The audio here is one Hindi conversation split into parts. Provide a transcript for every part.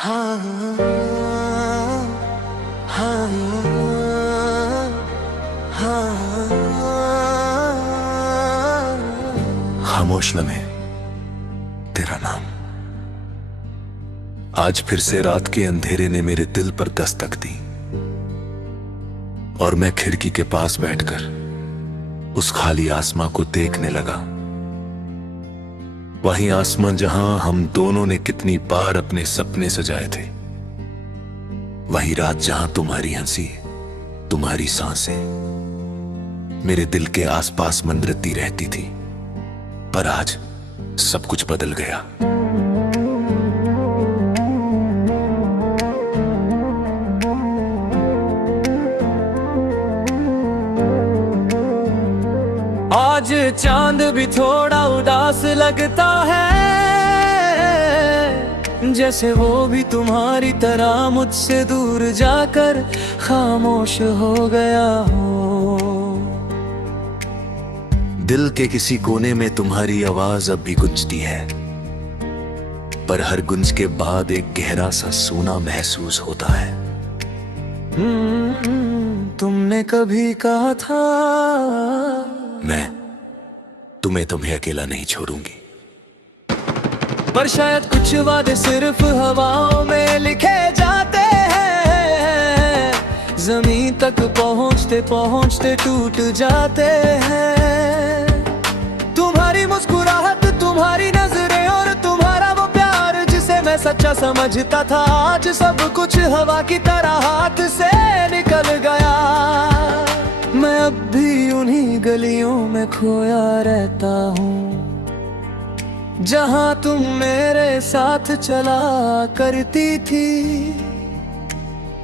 हाँ हाँ हाँ। खामोश लम्हे, तेरा नाम। आज फिर से रात के अंधेरे ने मेरे दिल पर दस्तक दी और मैं खिड़की के पास बैठकर उस खाली आसमां को देखने लगा। वही आसमां जहां हम दोनों ने कितनी बार अपने सपने सजाए थे। वही रात जहां तुम्हारी हंसी, तुम्हारी सांसें मेरे दिल के आसपास मंडराती रहती थी। पर आज सब कुछ बदल गया। आज चांद भी थोड़ा उदास लगता है, जैसे वो भी तुम्हारी तरह मुझसे दूर जाकर खामोश हो गया हो। दिल के किसी कोने में तुम्हारी आवाज अब भी गूंजती है, पर हर गुंज के बाद एक गहरा सा सूना महसूस होता है। तुमने कभी कहा था मैं तुम्हें अकेला नहीं छोड़ूंगी, पर शायद कुछ वादे सिर्फ हवाओं में लिखे जाते हैं, जमीन तक पहुंचते पहुंचते टूट जाते हैं। तुम्हारी मुस्कुराहट, तुम्हारी नजरें और तुम्हारा वो प्यार जिसे मैं सच्चा समझता था, आज सब कुछ हवा की तरह हाथ से निकल गया। मैं अब भी उन्हीं गलियों में खोया रहता हूँ, जहाँ तुम मेरे साथ चला करती थी।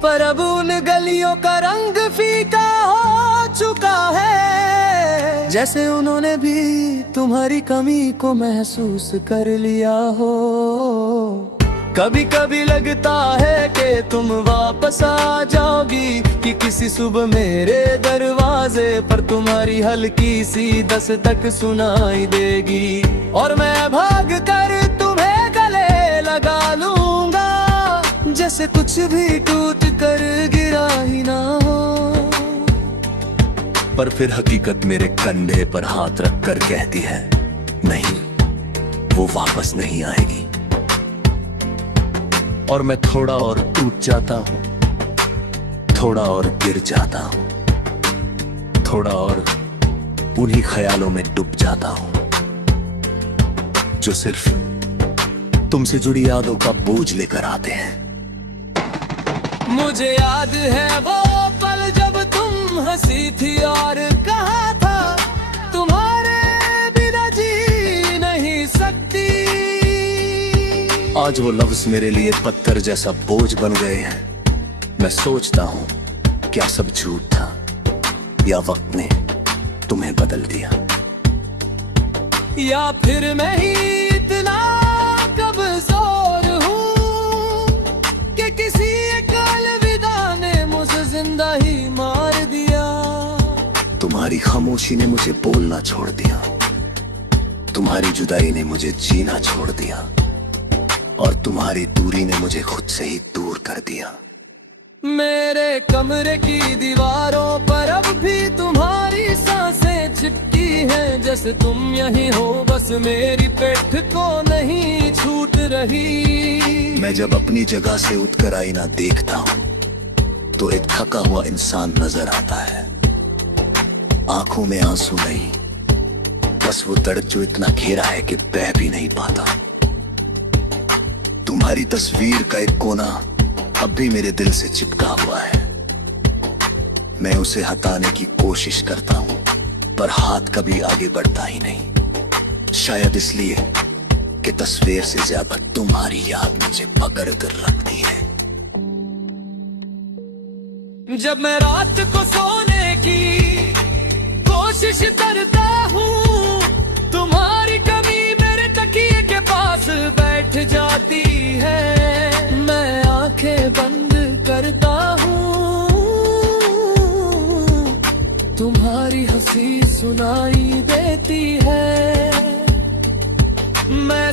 पर अब उन गलियों का रंग फीका हो चुका है, जैसे उन्होंने भी तुम्हारी कमी को महसूस कर लिया हो। कभी कभी लगता है कि तुम वापस आ जाओगी, कि किसी सुबह मेरे दरवाजे पर तुम्हारी हल्की सी दस्तक सुनाई देगी, और मैं भाग कर तुम्हें गले लगा लूंगा, जैसे कुछ भी टूट कर गिरा ही ना हो। पर फिर हकीकत मेरे कंधे पर हाथ रखकर कहती है, नहीं, वो वापस नहीं आएगी। और मैं थोड़ा और टूट जाता हूँ, थोड़ा और गिर जाता हूँ, थोड़ा और उन्हीं ख्यालों में डूब जाता हूँ, जो सिर्फ तुमसे जुड़ी यादों का बोझ लेकर आते हैं। मुझे याद है वो पल जब तुम हंसी थी और कहा था, तुम्हारे बिना जी नहीं सकती। आज वो लफ्ज मेरे लिए पत्थर जैसा बोझ बन गए हैं। मैं सोचता हूँ, क्या सब झूठ था, या वक्त ने तुम्हें बदल दिया, या फिर मैं ही इतना कमजोर हूँ कि किसी एक अलविदा ने मुझे जिंदा ही मार दिया। तुम्हारी खामोशी ने मुझे बोलना छोड़ दिया, तुम्हारी जुदाई ने मुझे जीना छोड़ दिया, और तुम्हारी दूरी ने मुझे खुद से ही दूर कर दिया। मेरे कमरे की दीवारों पर अब भी तुम्हारी सांसें चिपकी हैं, जैसे तुम यहीं हो, बस मेरी पेट को नहीं छूट रही। मैं जब अपनी जगह से उठकर आईना देखता हूँ, तो एक थका हुआ इंसान नजर आता है। आंखों में आंसू नहीं, बस वो दर्द जो इतना घेरा है कि बह भी नहीं पाता। तुम्हारी तस्वीर का एक कोना अब भी मेरे दिल से चिपका हुआ है। मैं उसे हटाने की कोशिश करता हूं, पर हाथ कभी आगे बढ़ता ही नहीं। शायद इसलिए कि तस्वीर से ज्यादा तुम्हारी याद मुझे पकड़ कर रखती है। जब मैं रात को सोने की कोशिश करता हूँ, तुम्हारी कमी मेरे तकिए के पास बैठ जाती है। मैं आंखें बंद करता हूँ, तुम्हारी हंसी सुनाई देती है। मैं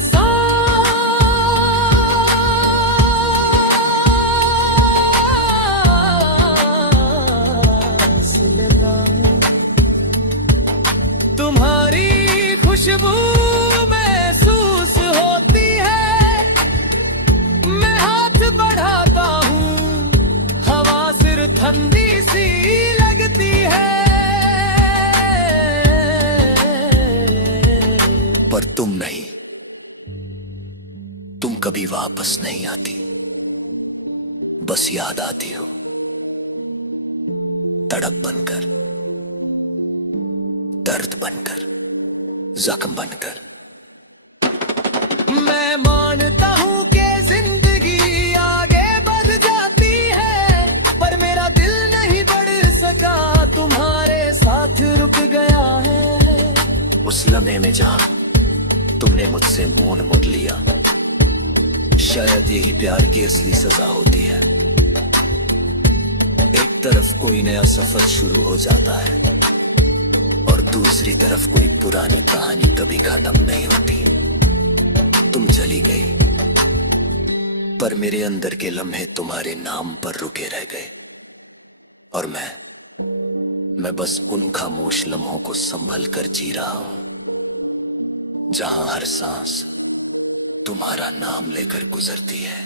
तुम नहीं, तुम कभी वापस नहीं आती, बस याद आती हो, तड़प बनकर, दर्द बनकर, जख्म बनकर। मैं मानता हूँ कि जिंदगी आगे बढ़ जाती है, पर मेरा दिल नहीं बढ़ सका, तुम्हारे साथ रुक गया है। उस लम्हे में जहां तुमने मुझसे मौन मोड़ लिया, शायद यही प्यार की असली सजा होती है। एक तरफ कोई नया सफर शुरू हो जाता है और दूसरी तरफ कोई पुरानी कहानी कभी खत्म नहीं होती। तुम चली गई, पर मेरे अंदर के लम्हे तुम्हारे नाम पर रुके रह गए, और मैं बस उन खामोश लम्हों को संभल कर जी रहा हूं, जहां हर सांस तुम्हारा नाम लेकर गुजरती है।